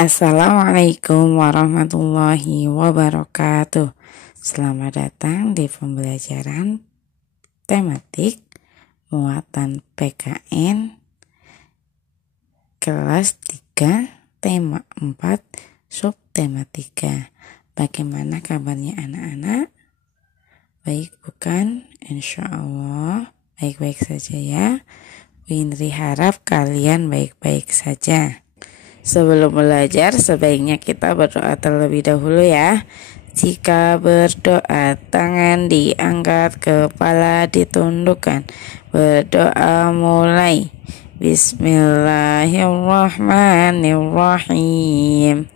Assalamualaikum warahmatullahi wabarakatuh. Selamat datang di pembelajaran tematik muatan PKN kelas 3 tema 4 subtema 3. Bagaimana kabarnya anak-anak? Baik bukan? Insya Allah baik-baik saja ya. Windri harap kalian baik-baik saja. Sebelum belajar, sebaiknya kita berdoa terlebih dahulu ya. Jika berdoa, tangan diangkat, kepala ditundukkan. Berdoa mulai. Bismillahirrahmanirrahim.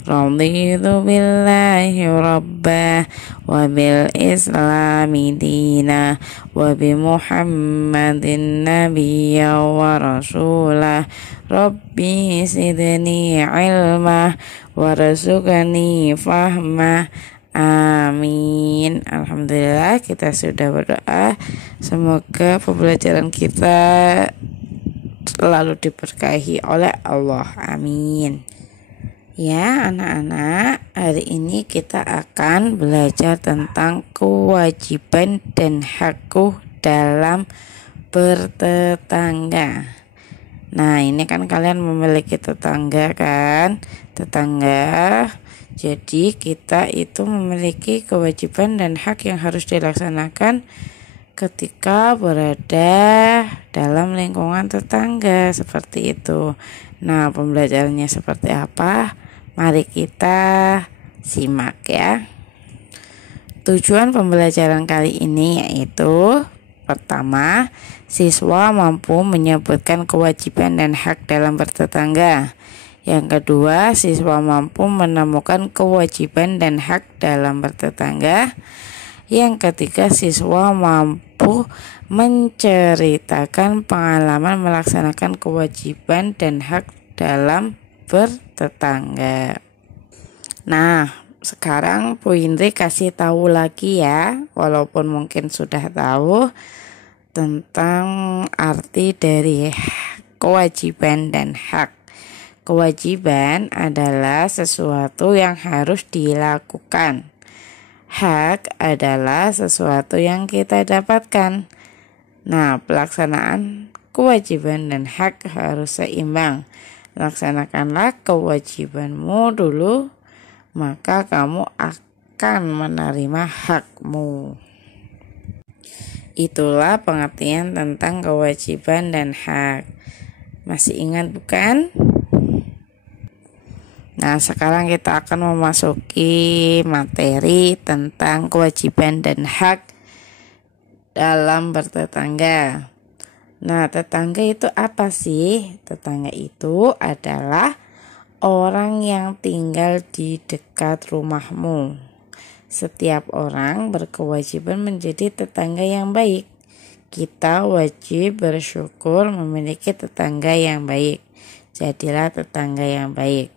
Raditu billahi rabbah wa bil islami dina wa bi muhammadin nabiyya wa rasulah. Rabbi zidni ilmah warzuqni fahmah. Amin. Alhamdulillah kita sudah berdoa. Semoga pembelajaran kita selalu diberkahi oleh Allah. Amin. Ya anak-anak, hari ini kita akan belajar tentang kewajiban dan hakku dalam bertetangga. Nah, ini kan kalian memiliki tetangga kan? Tetangga. Jadi kita itu memiliki kewajiban dan hak yang harus dilaksanakan ketika berada dalam lingkungan tetangga seperti itu. Nah, pembelajarannya seperti apa? Mari kita simak ya. Tujuan pembelajaran kali ini yaitu pertama, siswa mampu menyebutkan kewajiban dan hak dalam bertetangga. Yang kedua, siswa mampu menemukan kewajiban dan hak dalam bertetangga. Yang ketiga, siswa mampu menceritakan pengalaman melaksanakan kewajiban dan hak dalam bertetangga. Nah, sekarang Bu Indri kasih tahu lagi ya, walaupun mungkin sudah tahu tentang arti dari kewajiban dan hak. Kewajiban adalah sesuatu yang harus dilakukan. Hak adalah sesuatu yang kita dapatkan. Nah, pelaksanaan kewajiban dan hak harus seimbang. Laksanakanlah kewajibanmu dulu, maka kamu akan menerima hakmu. Itulah pengertian tentang kewajiban dan hak. Masih ingat bukan? Nah, sekarang kita akan memasuki materi tentang kewajiban dan hak dalam bertetangga. Nah, tetangga itu apa sih? Tetangga itu adalah orang yang tinggal di dekat rumahmu. Setiap orang berkewajiban menjadi tetangga yang baik. Kita wajib bersyukur memiliki tetangga yang baik. Jadilah tetangga yang baik.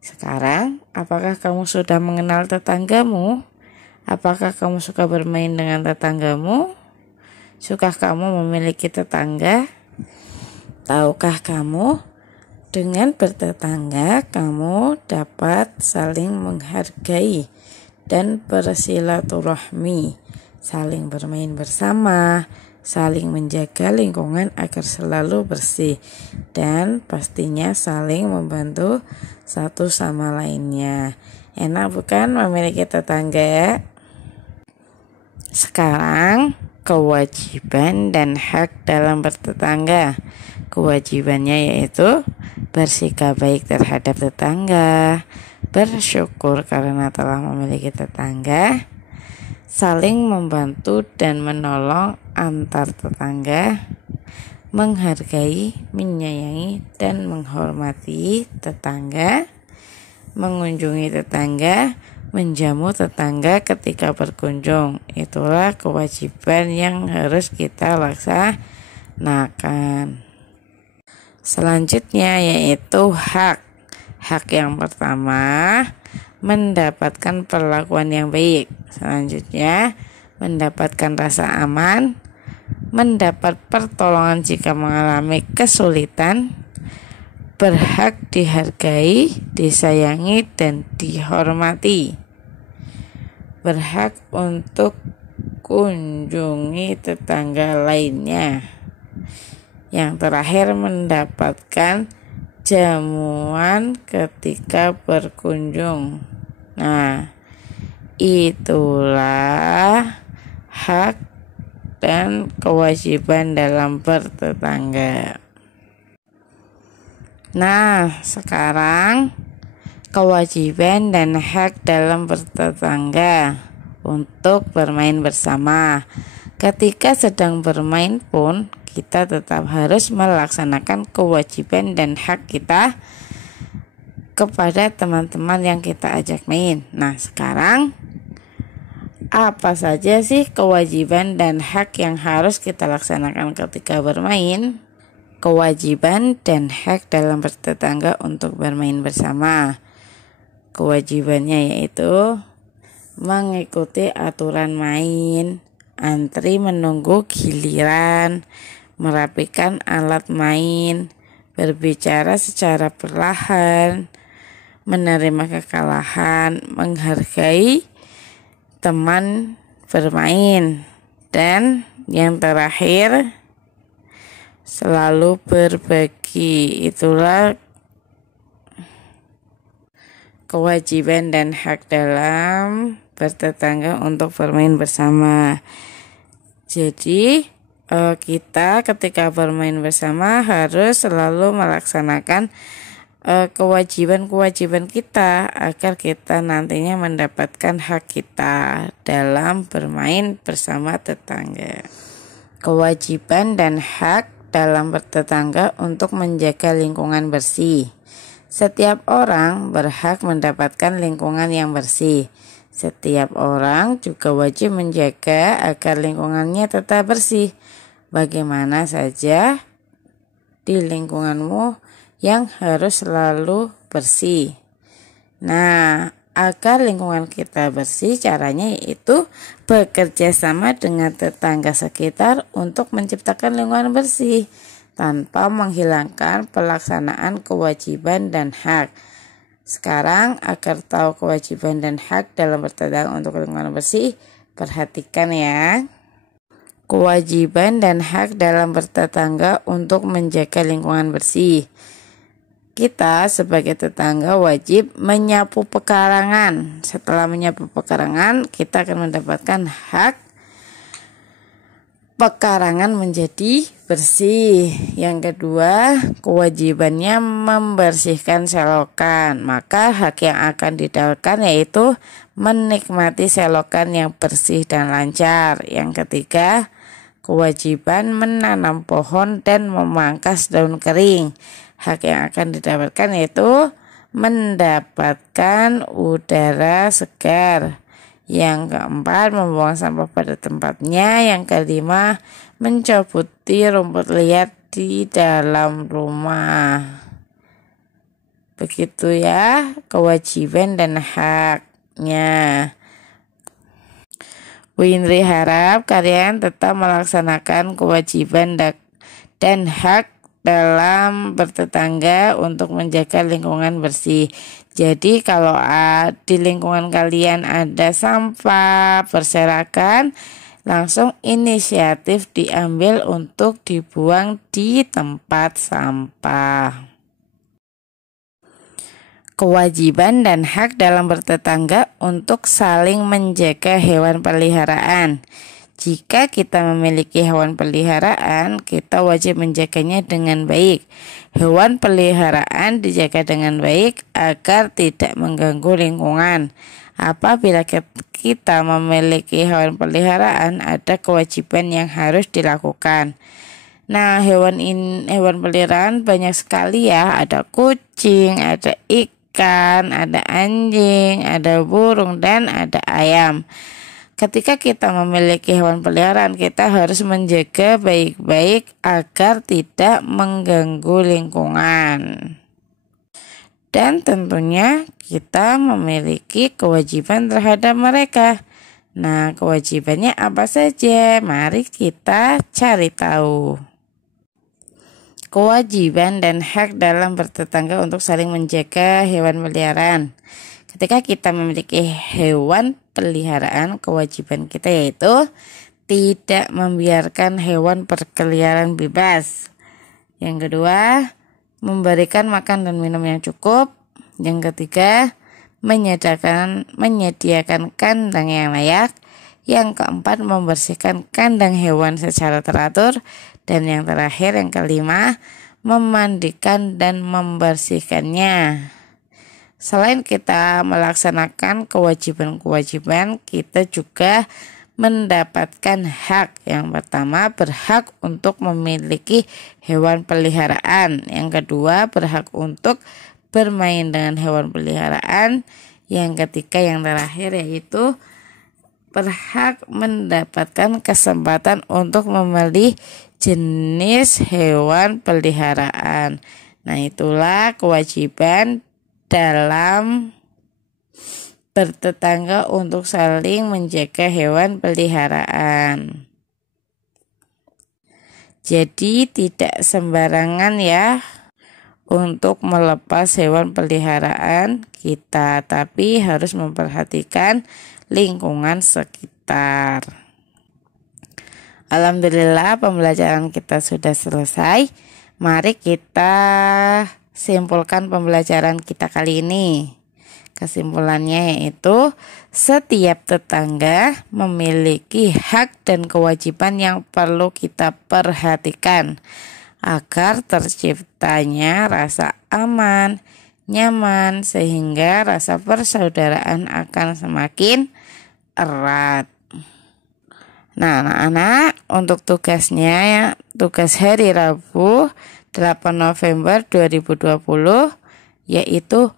Sekarang, apakah kamu sudah mengenal tetanggamu? Apakah kamu suka bermain dengan tetanggamu? Suka kamu memiliki tetangga? Tahukah kamu, dengan bertetangga kamu dapat saling menghargai dan bersilaturahmi, saling bermain bersama, saling menjaga lingkungan agar selalu bersih, dan pastinya saling membantu satu sama lainnya. Enak bukan memiliki tetangga? Sekarang kewajiban dan hak dalam bertetangga. Kewajibannya yaitu bersikap baik terhadap tetangga, bersyukur karena telah memiliki tetangga, saling membantu dan menolong antar tetangga, menghargai, menyayangi dan menghormati tetangga, mengunjungi tetangga, menjamu tetangga ketika berkunjung. Itulah kewajiban yang harus kita laksanakan. Selanjutnya yaitu hak. Hak yang pertama, mendapatkan perlakuan yang baik. Selanjutnya, mendapatkan rasa aman, mendapat pertolongan jika mengalami kesulitan, berhak dihargai, disayangi, dan dihormati. Berhak untuk kunjungi tetangga lainnya. Yang terakhir, mendapatkan jamuan ketika berkunjung. Nah, itulah hak dan kewajiban dalam bertetangga. Nah, sekarang kewajiban dan hak dalam bertetangga untuk bermain bersama. Ketika sedang bermain pun kita tetap harus melaksanakan kewajiban dan hak kita kepada teman-teman yang kita ajak main. Nah, sekarang apa saja sih kewajiban dan hak yang harus kita laksanakan ketika bermain? Kewajiban dan hak dalam bertetangga untuk bermain bersama. Kewajibannya yaitu mengikuti aturan main, antri menunggu giliran, merapikan alat main, berbicara secara perlahan, menerima kekalahan, menghargai teman bermain, dan yang terakhir selalu berbagi. Itulah kewajiban dan hak dalam bertetangga untuk bermain bersama. Jadi kita ketika bermain bersama harus selalu melaksanakan kewajiban-kewajiban kita agar kita nantinya mendapatkan hak kita dalam bermain bersama tetangga. Kewajiban dan hak dalam bertetangga untuk menjaga lingkungan bersih. Setiap orang berhak mendapatkan lingkungan yang bersih. Setiap orang juga wajib menjaga agar lingkungannya tetap bersih. Bagaimana saja di lingkunganmu yang harus selalu bersih. Nah, agar lingkungan kita bersih, caranya yaitu bekerja sama dengan tetangga sekitar untuk menciptakan lingkungan bersih tanpa menghilangkan pelaksanaan kewajiban dan hak. Sekarang agar tahu kewajiban dan hak dalam bertetangga untuk lingkungan bersih, perhatikan ya. Kewajiban dan hak dalam bertetangga untuk menjaga lingkungan bersih. Kita sebagai tetangga wajib menyapu pekarangan. Setelah menyapu pekarangan, kita akan mendapatkan hak pekarangan menjadi bersih. Yang kedua, kewajibannya membersihkan selokan. Maka hak yang akan didapatkan yaitu menikmati selokan yang bersih dan lancar. Yang ketiga, kewajiban menanam pohon dan memangkas daun kering. Hak yang akan didapatkan yaitu mendapatkan udara segar. Yang keempat, membuang sampah pada tempatnya. Yang kelima, mencabuti rumput liar di dalam rumah. Begitu ya kewajiban dan haknya. Bu Indri harap kalian tetap melaksanakan kewajiban dan hak dalam bertetangga untuk menjaga lingkungan bersih. Jadi kalau di lingkungan kalian ada sampah berserakan, langsung inisiatif diambil untuk dibuang di tempat sampah. Kewajiban dan hak dalam bertetangga untuk saling menjaga hewan peliharaan. Jika kita memiliki hewan peliharaan, kita wajib menjaganya dengan baik. Hewan peliharaan dijaga dengan baik agar tidak mengganggu lingkungan. Apabila kita memiliki hewan peliharaan, ada kewajiban yang harus dilakukan. Nah, hewan peliharaan banyak sekali ya. Ada kucing, ada ikan, ada anjing, ada burung, dan ada ayam. Ketika kita memiliki hewan peliharaan, kita harus menjaga baik-baik agar tidak mengganggu lingkungan. Dan tentunya kita memiliki kewajiban terhadap mereka. Nah, kewajibannya apa saja? Mari kita cari tahu. kewajiban dan hak dalam bertetangga untuk saling menjaga hewan peliharaan. Ketika kita memiliki hewan peliharaan, kewajiban kita yaitu tidak membiarkan hewan berkeliaran bebas. Yang kedua, memberikan makan dan minum yang cukup. Yang ketiga, menyediakan kandang yang layak. Yang keempat, membersihkan kandang hewan secara teratur. Dan yang terakhir, yang kelima, memandikan dan membersihkannya. Selain kita melaksanakan kewajiban-kewajiban, kita juga mendapatkan hak. Yang pertama, berhak untuk memiliki hewan peliharaan. Yang kedua, berhak untuk bermain dengan hewan peliharaan. Yang ketiga, yang terakhir yaitu berhak mendapatkan kesempatan untuk membeli jenis hewan peliharaan. Nah, itulah kewajiban dalam bertetangga untuk saling menjaga hewan peliharaan. Jadi tidak sembarangan ya untuk melepas hewan peliharaan kita, tapi harus memperhatikan lingkungan sekitar. Alhamdulillah, pembelajaran kita sudah selesai. Mari kita simpulkan pembelajaran kita kali ini. Kesimpulannya yaitu setiap tetangga memiliki hak dan kewajiban yang perlu kita perhatikan agar terciptanya rasa aman, nyaman, sehingga rasa persaudaraan akan semakin erat. Nah, anak-anak, untuk tugasnya, tugas hari Rabu 8 November 2020 yaitu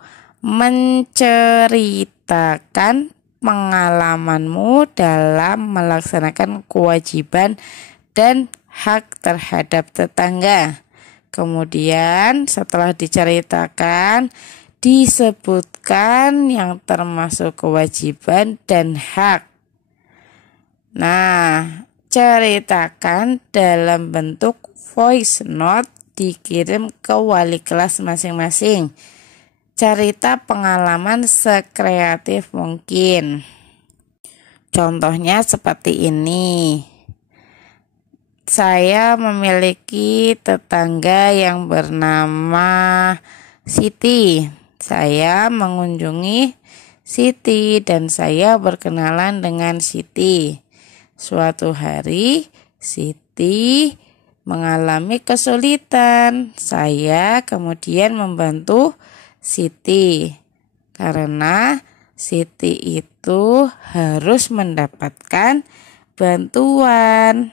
menceritakan pengalamanmu dalam melaksanakan kewajiban dan hak terhadap tetangga. Kemudian setelah diceritakan, disebutkan yang termasuk kewajiban dan hak. Nah, ceritakan dalam bentuk voice note, dikirim ke wali kelas masing-masing. Cerita pengalaman sekreatif mungkin. Contohnya seperti ini. Saya memiliki tetangga yang bernama Siti. Saya mengunjungi Siti dan saya berkenalan dengan Siti. Suatu hari Siti mengalami kesulitan. Saya kemudian membantu Siti karena Siti itu harus mendapatkan bantuan.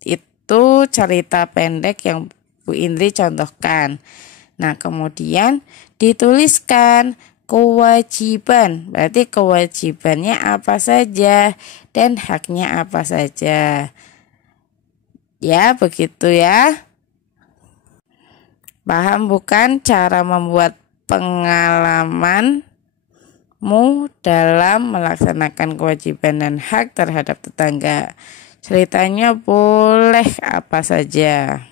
Itu cerita pendek yang Bu Indri contohkan. Nah, kemudian dituliskan kewajiban, berarti kewajibannya apa saja dan haknya apa saja. Ya, begitu ya. Paham bukan cara membuat pengalamanmu dalam melaksanakan kewajiban dan hak terhadap tetangga? Ceritanya boleh apa saja.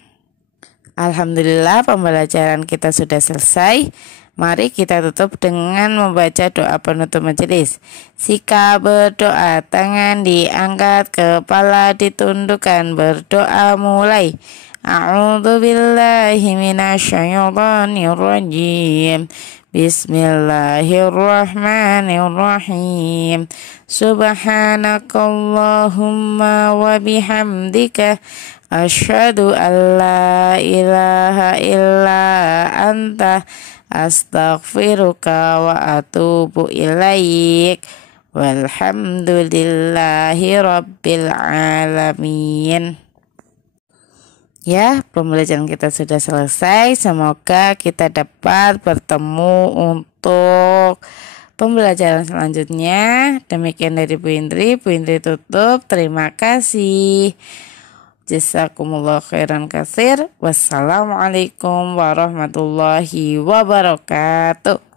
Alhamdulillah, pembelajaran kita sudah selesai. Mari kita tutup dengan membaca doa penutup majelis. Sikap berdoa, tangan diangkat, kepala ditundukkan, berdoa mulai. A'udzubillahi minasyaitonirrajim. Bismillahirrahmanirrahim. Subhanakallahumma wa bihamdika asyhadu an la ilaha illa anta astaghfiruka wa atubu ilaik. Walhamdulillahi rabbil alamin. Ya, pembelajaran kita sudah selesai. Semoga kita dapat bertemu untuk pembelajaran selanjutnya. Demikian dari Bu Indri. Bu Indri tutup. Terima kasih. Jazakumullah khairan katsir. Wassalamualaikum warahmatullahi wabarakatuh.